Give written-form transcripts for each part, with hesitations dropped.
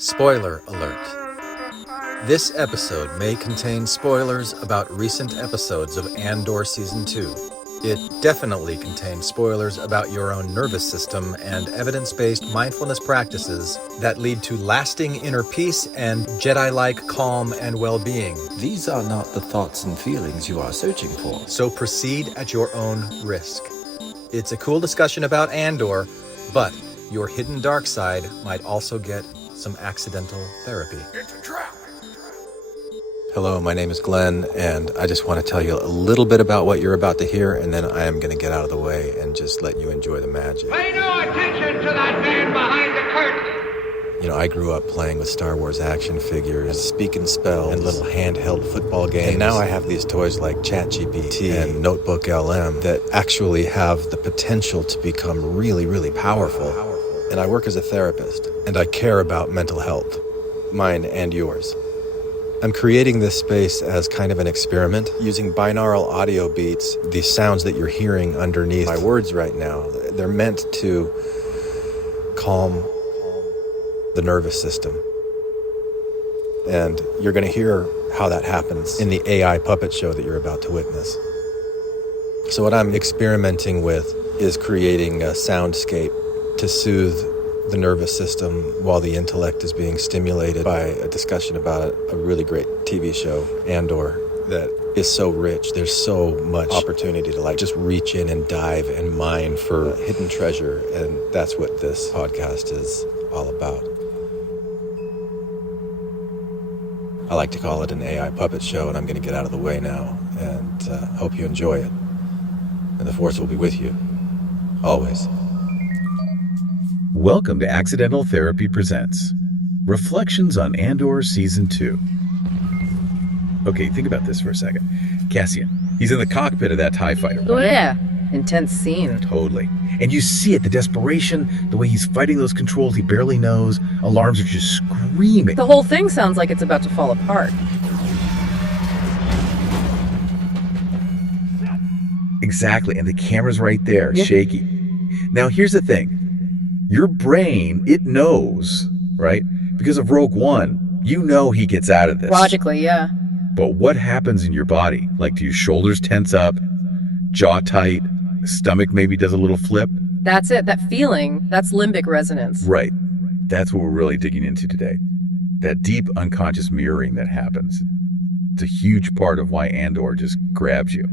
Spoiler alert. This episode may contain spoilers about recent episodes of Andor Season 2. It definitely contains spoilers about your own nervous system and evidence-based mindfulness practices that lead to lasting inner peace and Jedi-like calm and well-being. These are not the thoughts and feelings you are searching for. So proceed at your own risk. It's a cool discussion about Andor, but your hidden dark side might also get some accidental therapy. It's a trap. Hello, my name is Glenn, and I just want to tell you a little bit about what you're about to hear, and then I am going to get out of the way and just let you enjoy the magic. Pay no attention to that man behind the curtain. You know, I grew up playing with Star Wars action figures, speak and spell, and little handheld football games. And now I have these toys like ChatGPT and Notebook LM that actually have the potential to become really, really powerful. And I work as a therapist, and I care about mental health, mine and yours. I'm creating this space as kind of an experiment, using binaural audio beats, these sounds that you're hearing underneath my words right now. They're meant to calm the nervous system. And you're going to hear how that happens in the AI puppet show that you're about to witness. So what I'm experimenting with is creating a soundscape to soothe the nervous system while the intellect is being stimulated by a discussion about a really great TV show, Andor, that is so rich. There's so much opportunity to just reach in and dive and mine for hidden treasure, and that's what this podcast is all about. I like to call it an AI puppet show, and I'm going to get out of the way now, and hope you enjoy it. And the Force will be with you, always. Welcome to Accidental Therapy Presents Reflections on Andor Season 2. Okay, think about this for a second. Cassian, he's in the cockpit of that TIE fighter. Oh yeah, intense scene. Totally. And you see it, the desperation, the way he's fighting those controls he barely knows. Alarms are just screaming. The whole thing sounds like it's about to fall apart. Exactly, and the camera's right there, Yeah. shaky. Now here's the thing. Your brain, it knows, right? Because of Rogue One, you know he gets out of this. Logically, yeah. But what happens in your body? Like, do your shoulders tense up, jaw tight, stomach maybe does a little flip? That's it, that feeling, that's limbic resonance. Right. That's what we're really digging into today. That deep unconscious mirroring that happens. It's a huge part of why Andor just grabs you.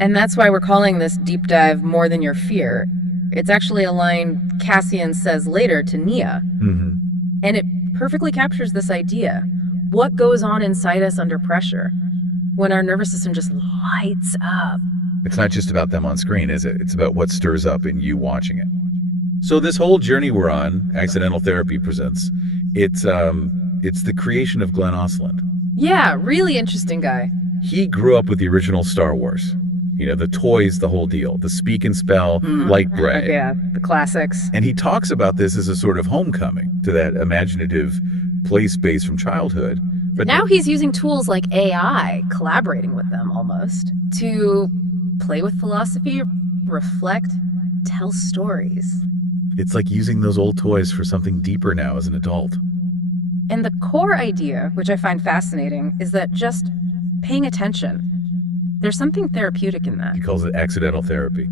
And that's why we're calling this deep dive More Than Your Fear. It's actually a line Cassian says later to Nia. Mm-hmm. And it perfectly captures this idea. What goes on inside us under pressure when our nervous system just lights up? It's not just about them on screen, is it? It's about what stirs up in you watching it. So this whole journey we're on, Accidental Therapy Presents, it's the creation of Glenn Ostlund. Yeah, really interesting guy. He grew up with the original Star Wars. You know, the toys, the whole deal, the speak and spell, light gray. Yeah, the classics. And he talks about this as a sort of homecoming to that imaginative play space from childhood. But Now he's using tools like AI, collaborating with them almost, to play with philosophy, reflect, tell stories. it's like using those old toys for something deeper now as an adult. And the core idea, which I find fascinating, is that just paying attention. There's something therapeutic in that. He calls it accidental therapy.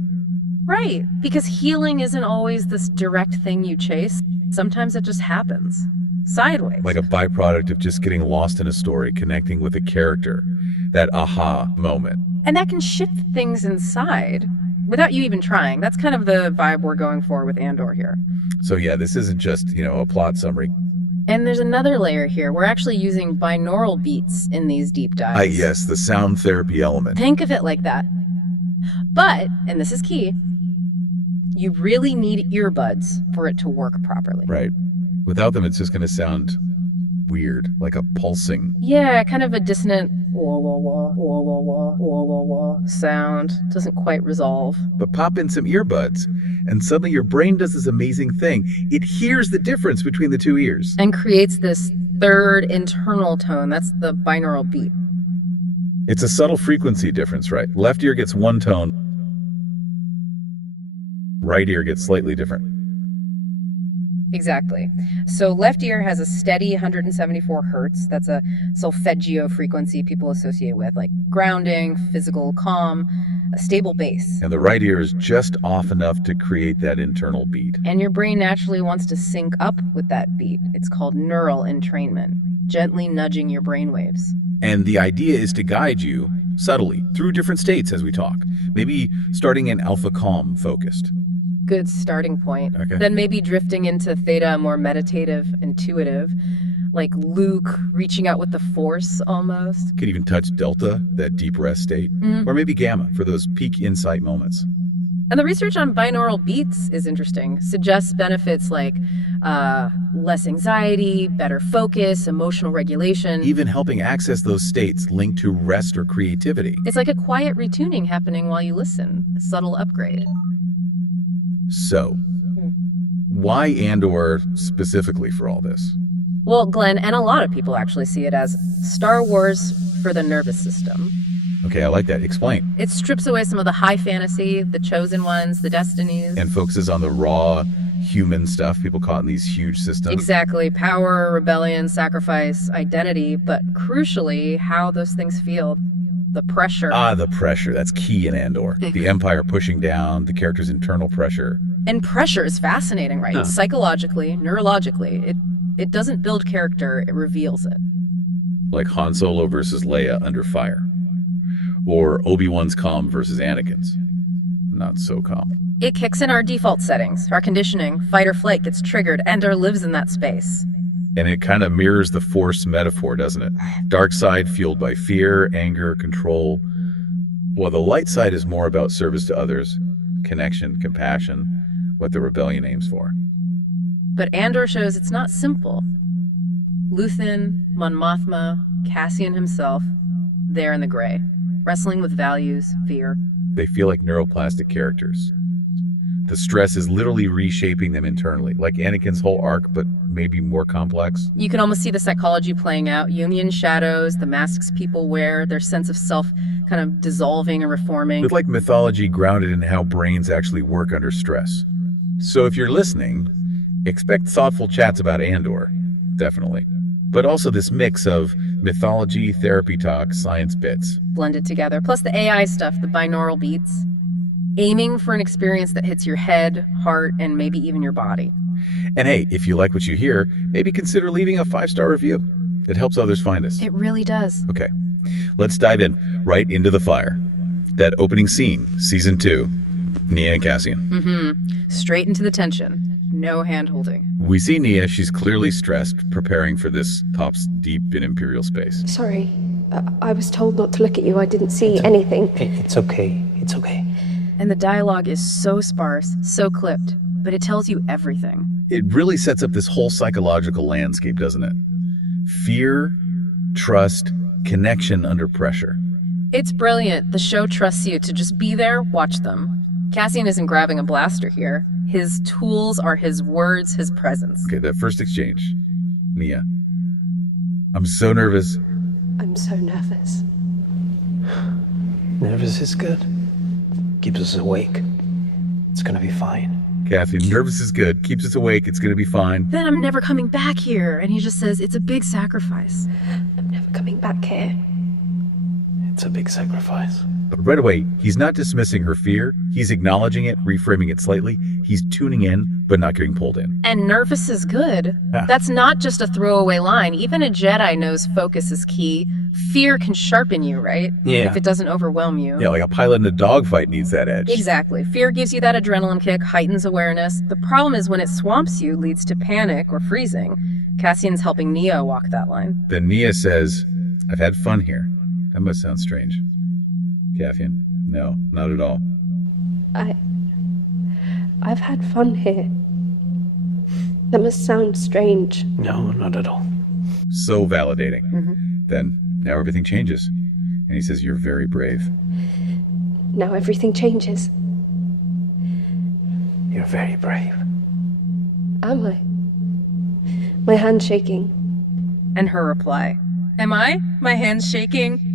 Right, because healing isn't always this direct thing you chase. Sometimes it just happens. Sideways. Like a byproduct of just getting lost in a story, connecting with a character, that aha moment. And that can shift things inside without you even trying. That's kind of the vibe we're going for with Andor here. So yeah, this isn't just, a plot summary. And there's another layer here. We're actually using binaural beats in these deep dives. Yes, the sound therapy element. Think of it like that. But, and this is key, you really need earbuds for it to work properly. Right. Without them, it's just going to sound weird, like a pulsing. Yeah, kind of a dissonant wah wah wah wah wah wah wah wah wah sound. Doesn't quite resolve. But pop in some earbuds, and suddenly your brain does this amazing thing. It hears the difference between the two ears. And creates this third internal tone. That's the binaural beat. It's a subtle frequency difference, right? Left ear gets one tone, right ear gets slightly different. Exactly. So left ear has a steady 174 hertz. That's a solfeggio frequency people associate with, like grounding, physical calm, a stable bass. And the right ear is just off enough to create that internal beat. And your brain naturally wants to sync up with that beat. It's called neural entrainment, gently nudging your brain waves. And the idea is to guide you subtly through different states as we talk. Maybe starting in alpha calm focused. Good starting point. Okay. Then maybe drifting into theta, more meditative, intuitive, like Luke reaching out with the force almost. Could even touch delta, that deep rest state, or maybe gamma for those peak insight moments. And the research on binaural beats is interesting. Suggests benefits like less anxiety, better focus, emotional regulation. Even helping access those states linked to rest or creativity. It's like a quiet retuning happening while you listen, a subtle upgrade. So, why Andor specifically for all this? Well, Glenn, and a lot of people actually see it as Star Wars for the nervous system. Okay, I like that. Explain. It strips away some of the high fantasy, the chosen ones, the destinies. And focuses on the raw human stuff, people caught in these huge systems. Exactly. Power, rebellion, sacrifice, identity, but crucially, how those things feel. The pressure. The pressure. That's key in Andor. The Empire pushing down, the character's internal pressure. And pressure is fascinating, right? Psychologically, neurologically, it doesn't build character, it reveals it. Like Han Solo versus Leia under fire. Or Obi-Wan's calm versus Anakin's. Not so calm. It kicks in our default settings, our conditioning, fight or flight gets triggered, Andor lives in that space. And it kind of mirrors the Force metaphor, doesn't it? Dark side fueled by fear, anger, control. While the light side is more about service to others, connection, compassion, what the rebellion aims for. But Andor shows it's not simple. Luthen, Mon Mothma, Cassian himself, there in the gray, wrestling with values, fear. They feel like neuroplastic characters. The stress is literally reshaping them internally, like Anakin's whole arc, but maybe more complex. You can almost see the psychology playing out. Jungian shadows, the masks people wear, their sense of self kind of dissolving and reforming. It's like mythology grounded in how brains actually work under stress. So if you're listening, expect thoughtful chats about Andor, definitely. But also this mix of mythology, therapy talk, science bits. Blended together, plus the AI stuff, the binaural beats. Aiming for an experience that hits your head, heart, and maybe even your body. And hey, if you like what you hear, maybe consider leaving a 5-star review. It helps others find us. It really does. Okay, let's dive in, right into the fire. That opening scene, season 2, Nia and Cassian. Straight into the tension. No hand-holding. We see Nia, she's clearly stressed, preparing for this pops deep in Imperial space. Sorry, I was told not to look at you. I didn't see anything. It's okay. It's okay. And the dialogue is so sparse, so clipped, but it tells you everything. It really sets up this whole psychological landscape, doesn't it? Fear, trust, connection under pressure. It's brilliant. The show trusts you to just be there, watch them. Cassian isn't grabbing a blaster here. His tools are his words, his presence. Okay, that first exchange. Nia, I'm so nervous. I'm so nervous. Nervous is good. Keeps us awake. It's gonna be fine. Kathy, nervous is good. Keeps us awake. It's going to be fine. Then I'm never coming back here. And he just says, it's a big sacrifice. I'm never coming back here. It's a big sacrifice. But right away, he's not dismissing her fear. He's acknowledging it, reframing it slightly. He's tuning in, but not getting pulled in. And nervous is good. Yeah. That's not just a throwaway line. Even a Jedi knows focus is key. Fear can sharpen you, right? Yeah. If it doesn't overwhelm you. Yeah, like a pilot in a dogfight needs that edge. Exactly. Fear gives you that adrenaline kick, heightens awareness. The problem is when it swamps you, leads to panic or freezing. Cassian's helping Neo walk that line. Then Nia says, I've had fun here. That must sound strange. Cassian, no, not at all. I've had fun here. That must sound strange. No, not at all. So validating. Then, now everything changes. And he says, you're very brave. Now everything changes. You're very brave. Am I? My hand's shaking. And her reply, am I? My hand's shaking?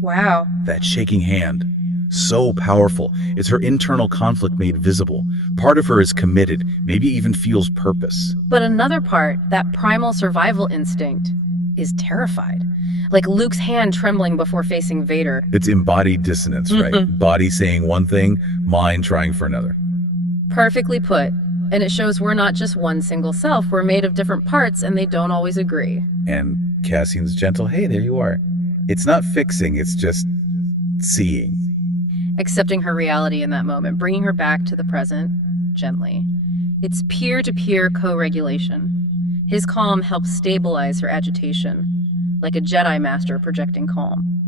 Wow. That shaking hand. So powerful. It's her internal conflict made visible. Part of her is committed, maybe even feels purpose. But another part, that primal survival instinct, is terrified. Like Luke's hand trembling before facing Vader. It's embodied dissonance, right? Body saying one thing, mind trying for another. Perfectly put. And it shows we're not just one single self. We're made of different parts, and they don't always agree. And Cassian's gentle, hey, there you are. It's not fixing, it's just seeing. Accepting her reality in that moment, bringing her back to the present, gently. It's peer-to-peer co-regulation. His calm helps stabilize her agitation, like a Jedi master projecting calm.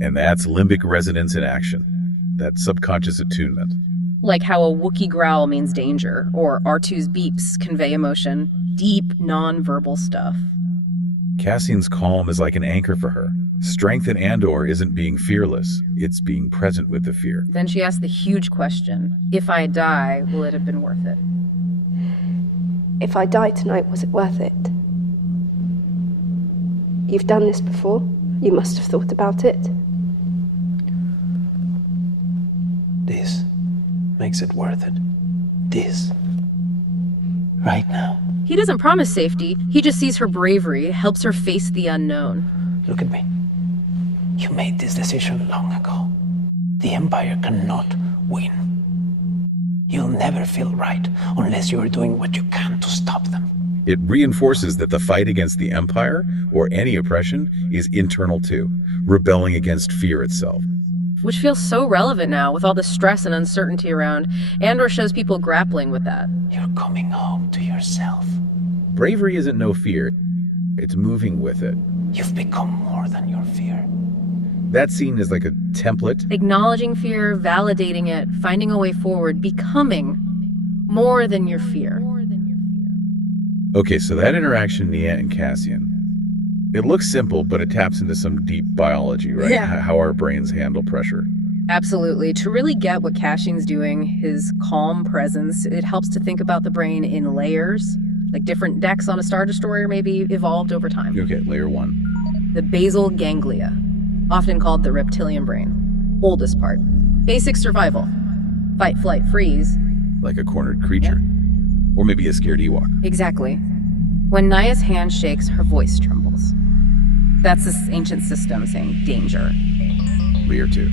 And that's limbic resonance in action. That subconscious attunement. Like how a Wookiee growl means danger, or R2's beeps convey emotion, deep, non-verbal stuff. Cassian's calm is like an anchor for her. Strength in Andor isn't being fearless, it's being present with the fear. Then she asks the huge question, if I die, will it have been worth it? If I die tonight, was it worth it? You've done this before. You must have thought about it. This makes it worth it. This. Right now. He doesn't promise safety. He just sees her bravery, helps her face the unknown. Look at me. You made this decision long ago. The Empire cannot win. You'll never feel right unless you are doing what you can to stop them. It reinforces that the fight against the Empire, or any oppression, is internal too, rebelling against fear itself. Which feels so relevant now with all the stress and uncertainty around. Andor shows people grappling with that. You're coming home to yourself. Bravery isn't no fear, it's moving with it. You've become more than your fear. That scene is like a template. Acknowledging fear, validating it, finding a way forward, becoming more than your fear. Okay, so that interaction, Nia and Cassian, it looks simple, but it taps into some deep biology, right? Yeah. How our brains handle pressure. Absolutely. To really get what Cassian's doing, his calm presence, it helps to think about the brain in layers, like different decks on a Star Destroyer maybe evolved over time. Okay, layer one. The basal ganglia, often called the reptilian brain, oldest part. Basic survival. Fight, flight, freeze. Like a cornered creature. Or maybe a scared Ewok. Exactly. When Naya's hand shakes, her voice trembles. That's this ancient system saying danger. Layer two.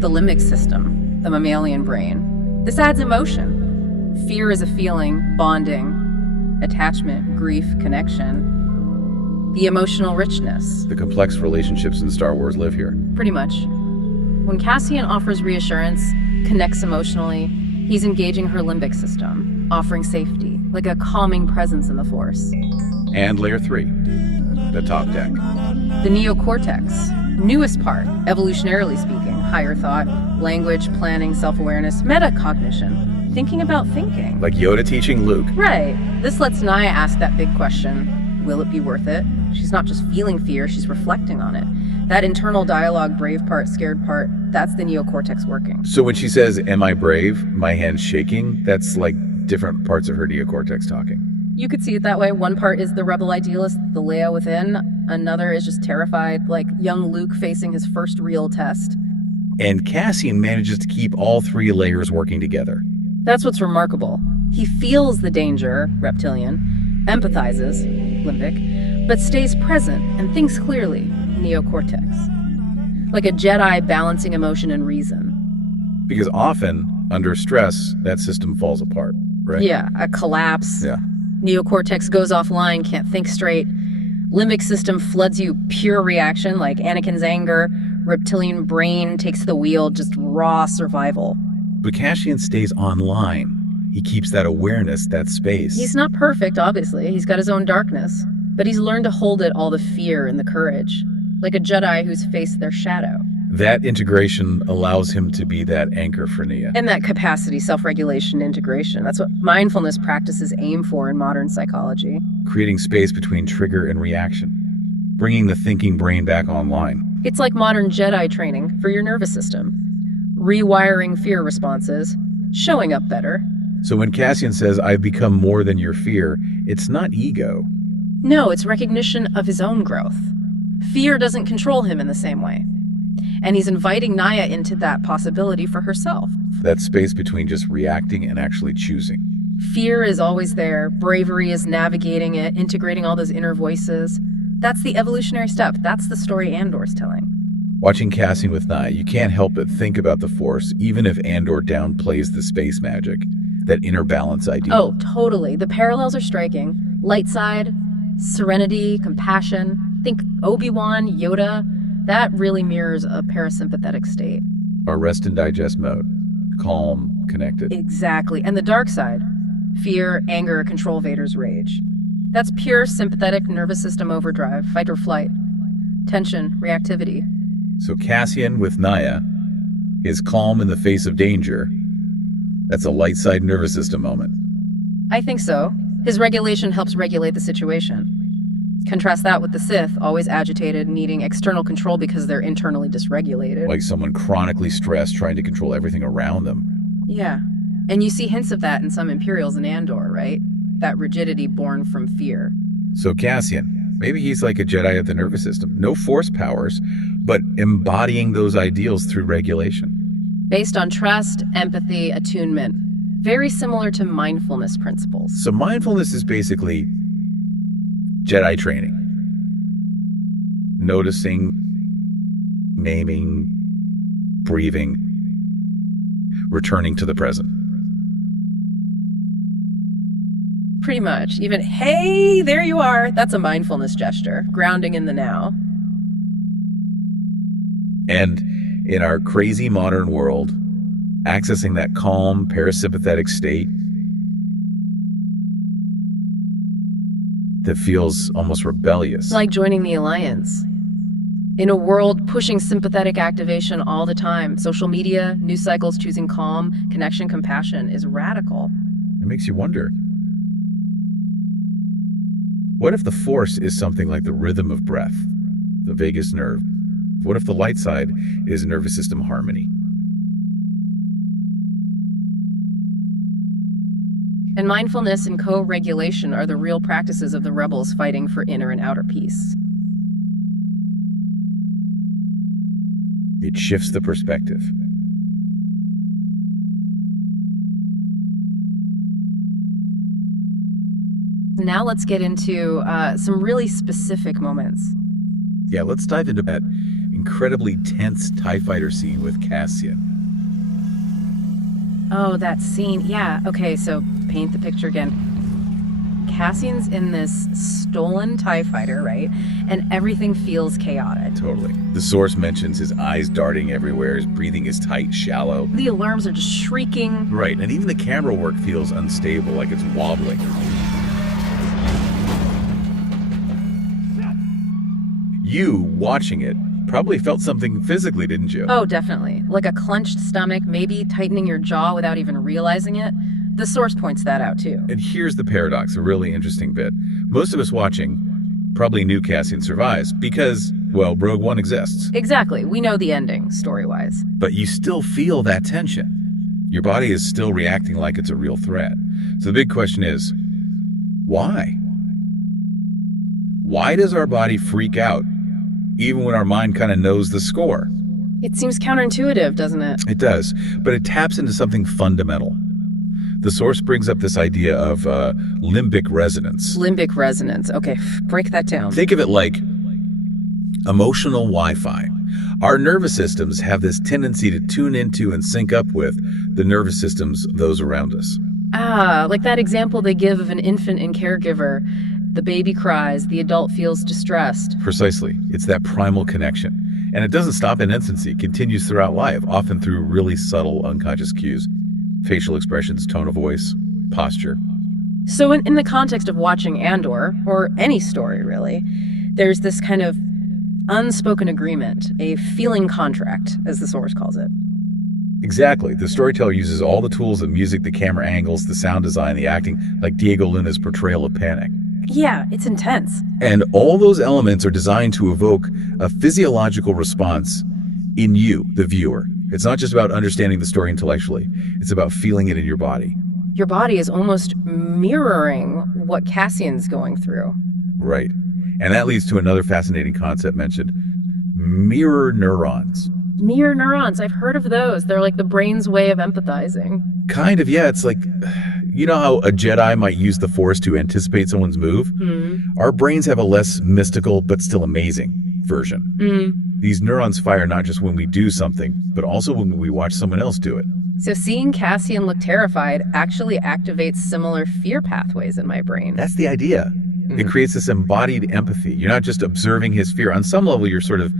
The limbic system, the mammalian brain. This adds emotion. Fear is a feeling, bonding, attachment, grief, connection. The emotional richness. The complex relationships in Star Wars live here. Pretty much. When Cassian offers reassurance, connects emotionally, he's engaging her limbic system, offering safety, like a calming presence in the Force. And layer three. The top deck. The neocortex, newest part, evolutionarily speaking, higher thought, language, planning, self-awareness, metacognition, thinking about thinking. Like Yoda teaching Luke. Right. This lets Naya ask that big question, will it be worth it? She's not just feeling fear, she's reflecting on it. That internal dialogue, brave part, scared part, that's the neocortex working. So when she says, am I brave? My hand's shaking, that's like different parts of her neocortex talking. You could see it that way. One part is the rebel idealist, the Leia within. Another is just terrified, like young Luke facing his first real test. And Cassian manages to keep all three layers working together. That's what's remarkable. He feels the danger, reptilian, empathizes, limbic, but stays present and thinks clearly, neocortex. Like a Jedi balancing emotion and reason. Because often, under stress, that system falls apart, right? Yeah, a collapse. Yeah. Neocortex goes offline, can't think straight. Limbic system floods you pure reaction, like Anakin's anger. Reptilian brain takes the wheel, just raw survival. But Cassian stays online. He keeps that awareness, that space. He's not perfect, obviously. He's got his own darkness. But he's learned to hold it, all the fear and the courage. Like a Jedi who's faced their shadow. That integration allows him to be that anchor for Nia. And that capacity, self-regulation, integration. That's what mindfulness practices aim for in modern psychology. Creating space between trigger and reaction. Bringing the thinking brain back online. It's like modern Jedi training for your nervous system. Rewiring fear responses, showing up better. So when Cassian says, I've become more than your fear, it's not ego. No, it's recognition of his own growth. Fear doesn't control him in the same way. And he's inviting Naya into that possibility for herself. That space between just reacting and actually choosing. Fear is always there. Bravery is navigating it, integrating all those inner voices. That's the evolutionary step. That's the story Andor's telling. Watching Cassian with Naya, you can't help but think about the Force, even if Andor downplays the space magic, that inner balance idea. Oh, totally. The parallels are striking. Light side, serenity, compassion. Think Obi-Wan, Yoda. That really mirrors a parasympathetic state. Our rest and digest mode. Calm, connected. Exactly. And the dark side. Fear, anger, control Vader's rage. That's pure sympathetic nervous system overdrive, fight or flight. Tension, reactivity. So Cassian with Naya is calm in the face of danger. That's a light side nervous system moment. I think so. His regulation helps regulate the situation. Contrast that with the Sith, always agitated, needing external control because they're internally dysregulated. Like someone chronically stressed trying to control everything around them. Yeah. And you see hints of that in some Imperials in Andor, right? That rigidity born from fear. So Cassian, maybe he's like a Jedi of the nervous system. No force powers, but embodying those ideals through regulation. Based on trust, empathy, attunement. Very similar to mindfulness principles. So mindfulness is basically Jedi training. Noticing, naming, breathing, returning to the present. Pretty much. Even, hey, there you are. That's a mindfulness gesture. Grounding in the now. And in our crazy modern world, accessing that calm, parasympathetic state that feels almost rebellious. Like joining the Alliance. In a world pushing sympathetic activation all the time, social media, news cycles choosing calm, connection, compassion is radical. It makes you wonder. What if the Force is something like the rhythm of breath, the vagus nerve? What if the light side is nervous system harmony? And mindfulness and co-regulation are the real practices of the rebels fighting for inner and outer peace. It shifts the perspective. Now let's get into some really specific moments. Yeah, let's dive into that incredibly tense TIE fighter scene with Cassian. Oh, that scene. Yeah, okay, so paint the picture again. Cassian's in this stolen TIE fighter, right? And everything feels chaotic. Totally. The source mentions his eyes darting everywhere, his breathing is tight, shallow. The alarms are just shrieking. Right, and even the camera work feels unstable, like it's wobbling. You, watching it, probably felt something physically, didn't you? Oh, definitely. Like a clenched stomach, maybe tightening your jaw without even realizing it. The source points that out, too. And here's the paradox, a really interesting bit. Most of us watching probably knew Cassian survives because, well, Rogue One exists. Exactly. We know the ending, story-wise. But you still feel that tension. Your body is still reacting like it's a real threat. So the big question is, why? Why does our body freak out, even when our mind kind of knows the score? It seems counterintuitive, doesn't it? It does, but it taps into something fundamental. The source brings up this idea of limbic resonance. Limbic resonance. Okay, break that down. Think of it like emotional Wi-Fi. Our nervous systems have this tendency to tune into and sync up with the nervous systems of those around us. Ah, like that example they give of an infant and caregiver. The baby cries, the adult feels distressed. Precisely. It's that primal connection. And it doesn't stop in infancy. It continues throughout life, often through really subtle unconscious cues. Facial expressions, tone of voice, posture. So in the context of watching Andor, or any story really, there's this kind of unspoken agreement, a feeling contract, as the source calls it. Exactly. The storyteller uses all the tools of music, the camera angles, the sound design, the acting, like Diego Luna's portrayal of panic. Yeah, it's intense. And all those elements are designed to evoke a physiological response in you, the viewer. It's not just about understanding the story intellectually. It's about feeling it in your body. Your body is almost mirroring what Cassian's going through. Right. And that leads to another fascinating concept mentioned, mirror neurons. Mirror neurons, I've heard of those. They're like the brain's way of empathizing. Kind of, yeah. It's like, you know how a Jedi might use the Force to anticipate someone's move? Our brains have a less mystical but still amazing version. These neurons fire not just when we do something, but also when we watch someone else do it. So seeing Cassian look terrified actually activates similar fear pathways in my brain. That's the idea. It creates this embodied empathy. You're not just observing his fear. On some level, you're sort of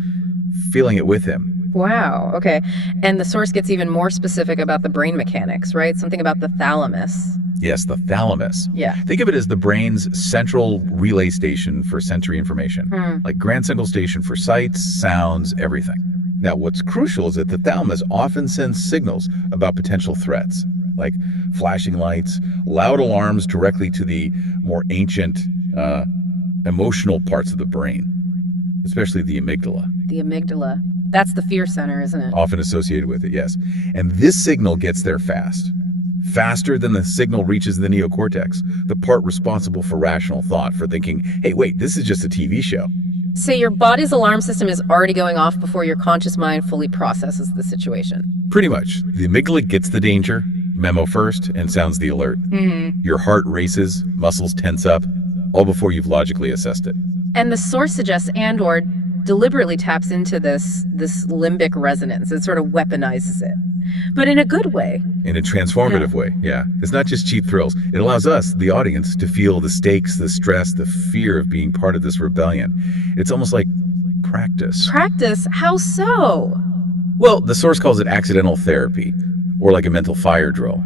feeling it with him. Wow, okay. And the source gets even more specific about the brain mechanics, right? Something about the thalamus. Yes, the thalamus. Yeah. Think of it as the brain's central relay station for sensory information, like Grand Central Station for sights, sounds, everything. Now, what's crucial is that the thalamus often sends signals about potential threats, like flashing lights, loud alarms directly to the more ancient emotional parts of the brain, especially the amygdala. The amygdala. That's the fear center, isn't it? Often associated with it, yes. And this signal gets there fast. Faster than the signal reaches the neocortex, the part responsible for rational thought, for thinking, hey, wait, this is just a TV show. So your body's alarm system is already going off before your conscious mind fully processes the situation. Pretty much. The amygdala gets the danger, memo first, and sounds the alert. Your heart races, muscles tense up, all before you've logically assessed it. And the source suggests Andor deliberately taps into this limbic resonance. It sort of weaponizes it, but in a good way. In a transformative way, yeah. It's not just cheap thrills. It allows us, the audience, to feel the stakes, the stress, the fear of being part of this rebellion. It's almost like practice. Practice? How so? Well, the source calls it accidental therapy, or like a mental fire drill.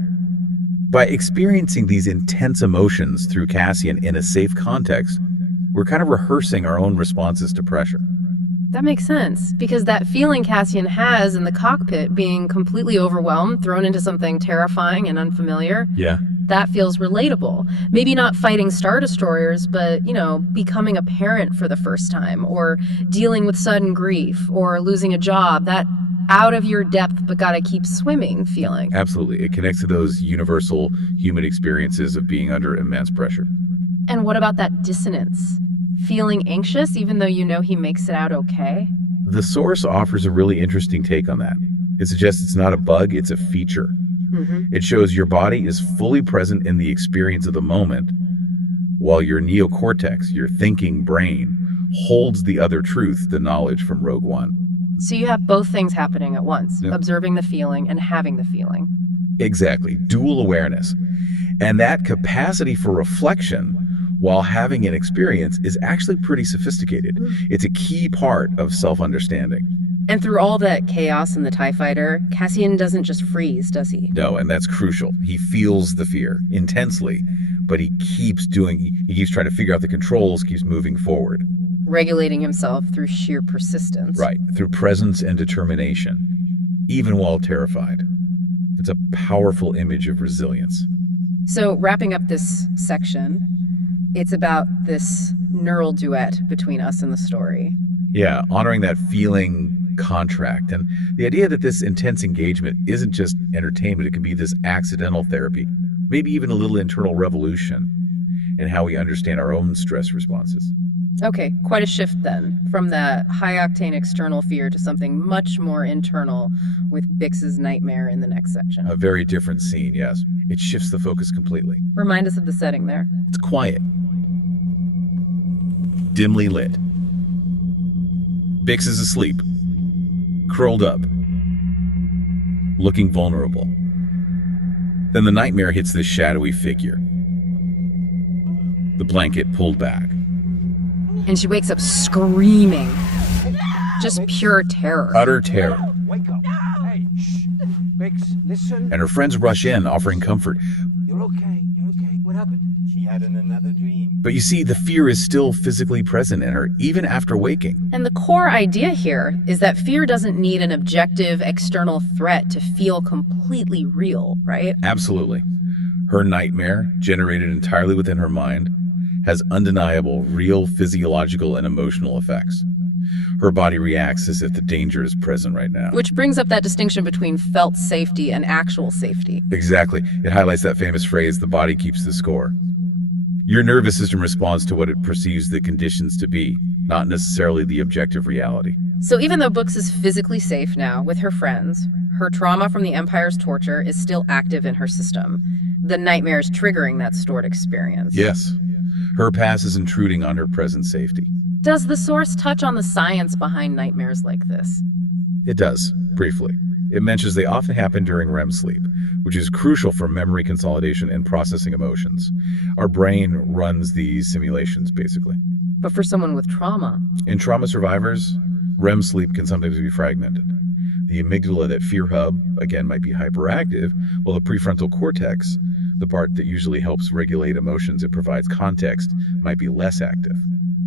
By experiencing these intense emotions through Cassian in a safe context, we're kind of rehearsing our own responses to pressure. That makes sense, because that feeling Cassian has in the cockpit, being completely overwhelmed, thrown into something terrifying and unfamiliar, Yeah. that feels relatable. Maybe not fighting Star Destroyers, but, becoming a parent for the first time, or dealing with sudden grief, or losing a job, that out of your depth but gotta keep swimming feeling. Absolutely. It connects to those universal human experiences of being under immense pressure. And what about that dissonance? Feeling anxious even though you know he makes it out okay? The source offers a really interesting take on that. It suggests it's not a bug, it's a feature. It shows your body is fully present in the experience of the moment, while your neocortex, your thinking brain, holds the other truth, the knowledge from Rogue One. So you have both things happening at once, Yep. observing the feeling and having the feeling. Exactly, dual awareness. And that capacity for reflection while having an experience is actually pretty sophisticated. It's a key part of self-understanding. And through all that chaos in the TIE fighter, Cassian doesn't just freeze, does he? No, and that's crucial. He feels the fear intensely, but he keeps trying to figure out the controls, keeps moving forward. Regulating himself through sheer persistence. Right, through presence and determination, even while terrified. It's a powerful image of resilience. So wrapping up this section, it's about this neural duet between us and the story. Yeah, honoring that feeling contract, and the idea that this intense engagement isn't just entertainment, it can be this accidental therapy, maybe even a little internal revolution in how we understand our own stress responses. Okay, quite a shift then, from that high-octane external fear to something much more internal with Bix's nightmare in the next section. A very different scene, yes. It shifts the focus completely. Remind us of the setting there. It's quiet, dimly lit. Bix is asleep, curled up, looking vulnerable. Then the nightmare hits this shadowy figure. The blanket pulled back. And she wakes up screaming. Just pure terror. Utter terror. Wake up. Hey, shh. Bix, listen. And her friends rush in, offering comfort. You're okay. You're okay. What happened? She had another dream. But you see, the fear is still physically present in her, even after waking. And the core idea here is that fear doesn't need an objective external threat to feel completely real, right? Absolutely. Her nightmare, generated entirely within her mind, has undeniable, real physiological and emotional effects. Her body reacts as if the danger is present right now. Which brings up that distinction between felt safety and actual safety. Exactly. It highlights that famous phrase, the body keeps the score. Your nervous system responds to what it perceives the conditions to be, not necessarily the objective reality. So even though Books is physically safe now with her friends, her trauma from the Empire's torture is still active in her system. The nightmares triggering that stored experience. Yes. Her past is intruding on her present safety. Does the source touch on the science behind nightmares like this? It does, briefly. It mentions they often happen during REM sleep, which is crucial for memory consolidation and processing emotions. Our brain runs these simulations, basically. But for someone with trauma? In trauma survivors, REM sleep can sometimes be fragmented. The amygdala, that fear hub, again, might be hyperactive, while the prefrontal cortex, the part that usually helps regulate emotions and provides context, might be less active.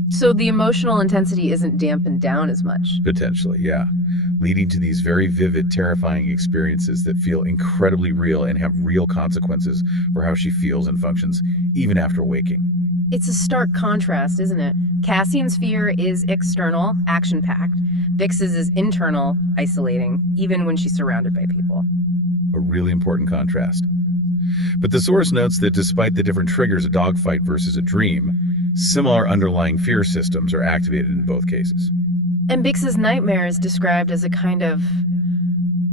So the emotional intensity isn't dampened down as much? Potentially, yeah. Leading to these very vivid, terrifying experiences that feel incredibly real and have real consequences for how she feels and functions, even after waking. It's a stark contrast, isn't it? Cassian's fear is external, action-packed. Bix's is internal, isolating, even when she's surrounded by people. A really important contrast. But the source notes that despite the different triggers, a dogfight versus a dream, similar underlying fear systems are activated in both cases. And Bix's nightmare is described as a kind of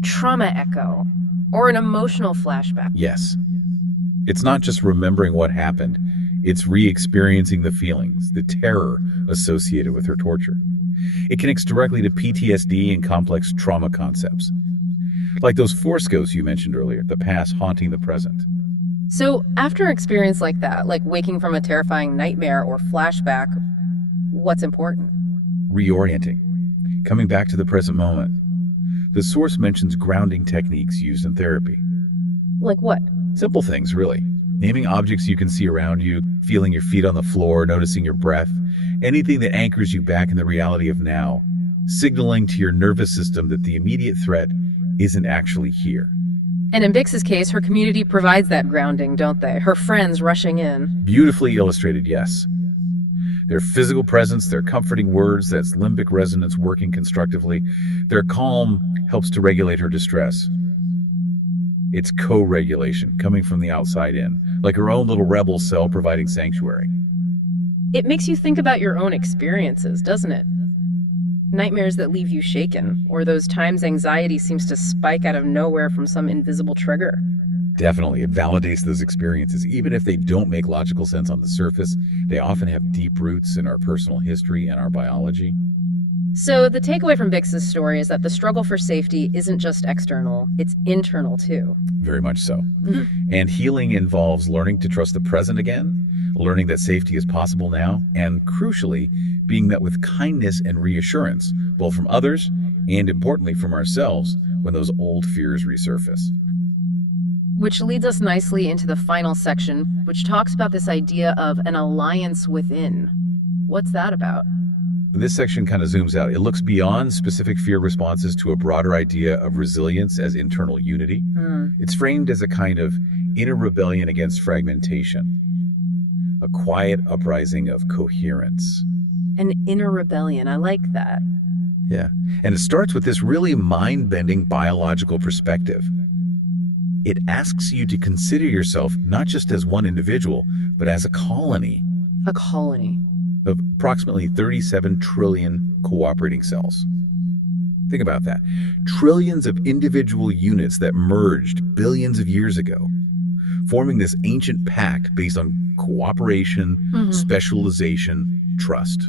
trauma echo, or an emotional flashback. Yes. It's not just remembering what happened, it's re-experiencing the feelings, the terror associated with her torture. It connects directly to PTSD and complex trauma concepts. Like those force ghosts you mentioned earlier, the past haunting the present. So after an experience like that, like waking from a terrifying nightmare or flashback, what's important? Reorienting. Coming back to the present moment. The source mentions grounding techniques used in therapy. Like what? Simple things, really. Naming objects you can see around you, feeling your feet on the floor, noticing your breath, anything that anchors you back in the reality of now, signaling to your nervous system that the immediate threat isn't actually here. And in Bix's case, her community provides that grounding, don't they? Her friends rushing in. Beautifully illustrated, yes. Their physical presence, their comforting words, that's limbic resonance working constructively. Their calm helps to regulate her distress. It's co-regulation, coming from the outside in, like her own little rebel cell providing sanctuary. It makes you think about your own experiences, doesn't it? Nightmares that leave you shaken, or those times anxiety seems to spike out of nowhere from some invisible trigger. Definitely, it validates those experiences. Even if they don't make logical sense on the surface, they often have deep roots in our personal history and our biology. So the takeaway from Bix's story is that the struggle for safety isn't just external, it's internal too. Very much so. And healing involves learning to trust the present again, learning that safety is possible now, and crucially, being met with kindness and reassurance, both from others and, importantly, from ourselves when those old fears resurface. Which leads us nicely into the final section, which talks about this idea of an alliance within. What's that about? This section kind of zooms out. It looks beyond specific fear responses to a broader idea of resilience as internal unity. It's framed as a kind of inner rebellion against fragmentation, a quiet uprising of coherence. An inner rebellion, I like that. Yeah, and it starts with this really mind-bending biological perspective. It asks you to consider yourself not just as one individual, but as a colony. A colony. Of approximately 37 trillion cooperating cells. Think about that. Trillions of individual units that merged billions of years ago, forming this ancient pact based on cooperation, specialization, trust.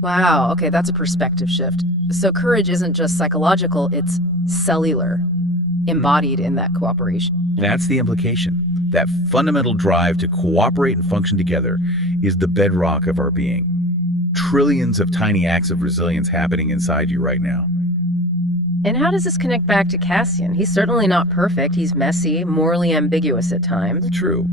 Wow, okay, that's a perspective shift. So courage isn't just psychological, it's cellular, embodied in that cooperation. That's the implication. That fundamental drive to cooperate and function together is the bedrock of our being. Trillions of tiny acts of resilience happening inside you right now. And how does this connect back to Cassian? He's certainly not perfect. He's messy, morally ambiguous at times. True.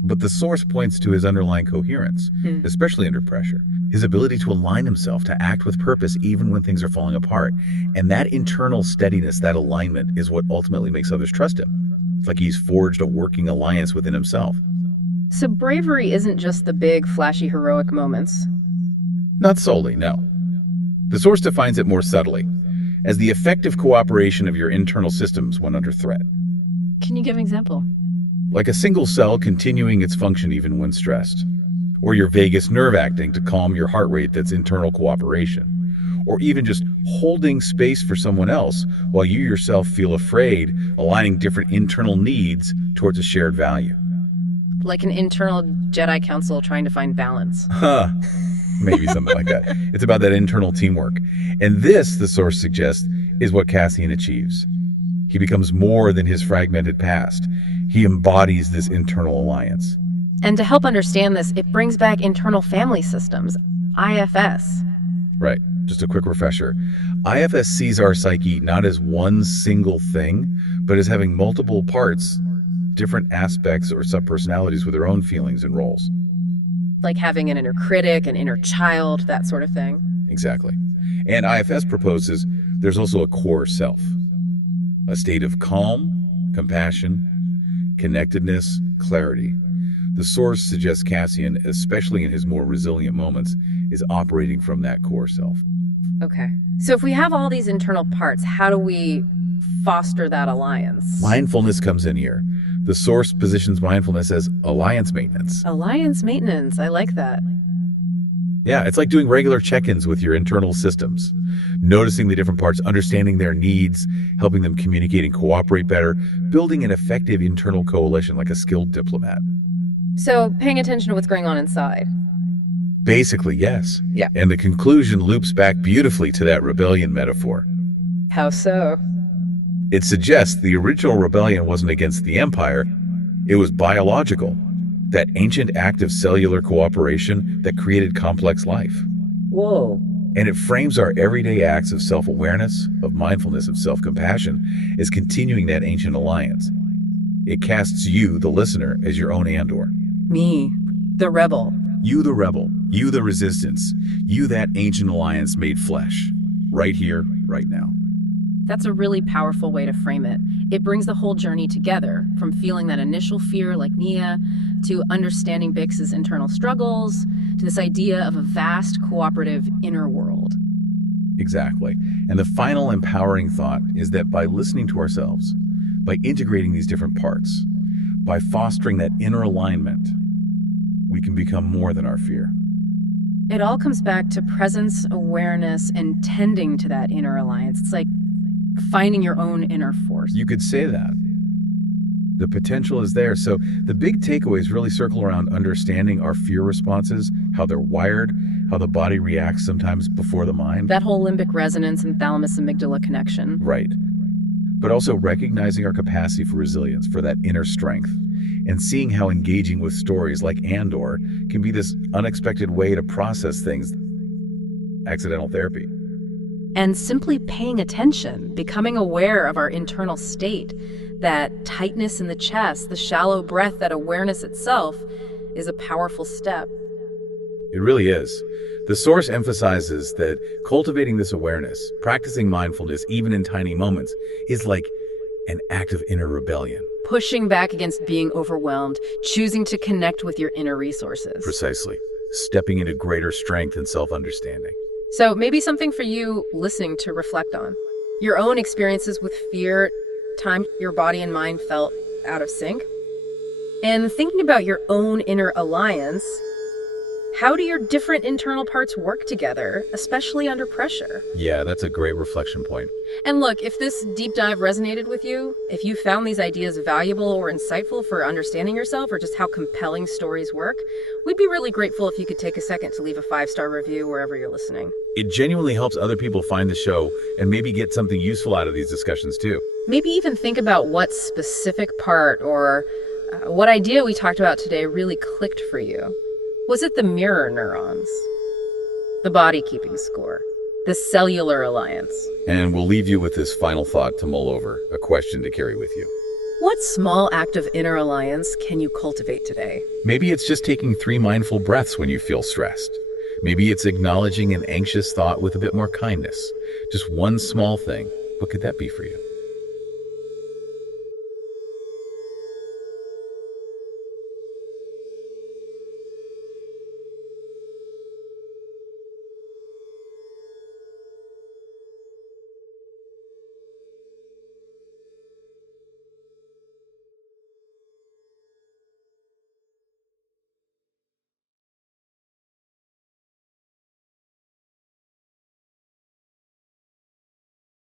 But the source points to his underlying coherence, especially under pressure. His ability to align himself, to act with purpose even when things are falling apart. And that internal steadiness, that alignment, is what ultimately makes others trust him. It's like he's forged a working alliance within himself. So bravery isn't just the big, flashy, heroic moments. Not solely, no. The source defines it more subtly, as the effective cooperation of your internal systems when under threat. Can you give an example? Like a single cell continuing its function even when stressed. Or your vagus nerve acting to calm your heart rate, that's internal cooperation. or even just holding space for someone else while you yourself feel afraid, aligning different internal needs towards a shared value. Like an internal Jedi Council trying to find balance. Huh. Maybe something like that. It's about that internal teamwork. And this, the source suggests, is what Cassian achieves. He becomes more than his fragmented past. He embodies this internal alliance. And to help understand this, it brings back internal family systems, IFS. Right. Just a quick refresher. IFS sees our psyche not as one single thing, but as having multiple parts, different aspects or subpersonalities with their own feelings and roles. Like having an inner critic, an inner child, that sort of thing. Exactly. And IFS proposes there's also a core self, a state of calm, compassion, connectedness, clarity. The source suggests Cassian, especially in his more resilient moments, is operating from that core self. Okay. So if we have all these internal parts, how do we foster that alliance? Mindfulness comes in here. The source positions mindfulness as alliance maintenance. Alliance maintenance. I like that. Yeah, it's like doing regular check-ins with your internal systems, noticing the different parts, understanding their needs, helping them communicate and cooperate better, building an effective internal coalition like a skilled diplomat. So paying attention to what's going on inside. Basically, yes. Yeah. And the conclusion loops back beautifully to that rebellion metaphor. How so? It suggests the original rebellion wasn't against the Empire, it was biological. That ancient act of cellular cooperation that created complex life. Whoa. And it frames our everyday acts of self-awareness, of mindfulness, of self-compassion as continuing that ancient alliance. It casts you, the listener, as your own Andor. Me, the rebel. You, the rebel. You, the resistance. You, that ancient alliance made flesh. Right here, right now. That's a really powerful way to frame it. It brings the whole journey together, from feeling that initial fear like Nia, to understanding Bix's internal struggles, to this idea of a vast cooperative inner world. Exactly. And the final empowering thought is that by listening to ourselves, by integrating these different parts, by fostering that inner alignment, we can become more than our fear. It all comes back to presence, awareness, and tending to that inner alliance. It's like finding your own inner force. You could say that. The potential is there. So the big takeaways really circle around understanding our fear responses, how they're wired, how the body reacts sometimes before the mind. That whole limbic resonance and thalamus-amygdala connection. Right. But also recognizing our capacity for resilience, for that inner strength, and seeing how engaging with stories like Andor can be this unexpected way to process things. Accidental therapy. And simply paying attention, becoming aware of our internal state, that tightness in the chest, the shallow breath, that awareness itself is a powerful step. It really is. The source emphasizes that cultivating this awareness, practicing mindfulness even in tiny moments, is like an act of inner rebellion. Pushing back against being overwhelmed, choosing to connect with your inner resources. Precisely. Stepping into greater strength and self-understanding. So maybe something for you listening to reflect on. Your own experiences with fear, times your body and mind felt out of sync. And thinking about your own inner alliance, how do your different internal parts work together, especially under pressure? Yeah, that's a great reflection point. And look, if this deep dive resonated with you, if you found these ideas valuable or insightful for understanding yourself or just how compelling stories work, we'd be really grateful if you could take a second to leave a 5-star review wherever you're listening. It genuinely helps other people find the show and maybe get something useful out of these discussions too. Maybe even think about what specific part or what idea we talked about today really clicked for you. Was it the mirror neurons? The body keeping score? The cellular alliance? And we'll leave you with this final thought to mull over, a question to carry with you. What small act of inner alliance can you cultivate today? Maybe it's just taking 3 mindful breaths when you feel stressed. Maybe it's acknowledging an anxious thought with a bit more kindness. Just one small thing. What could that be for you?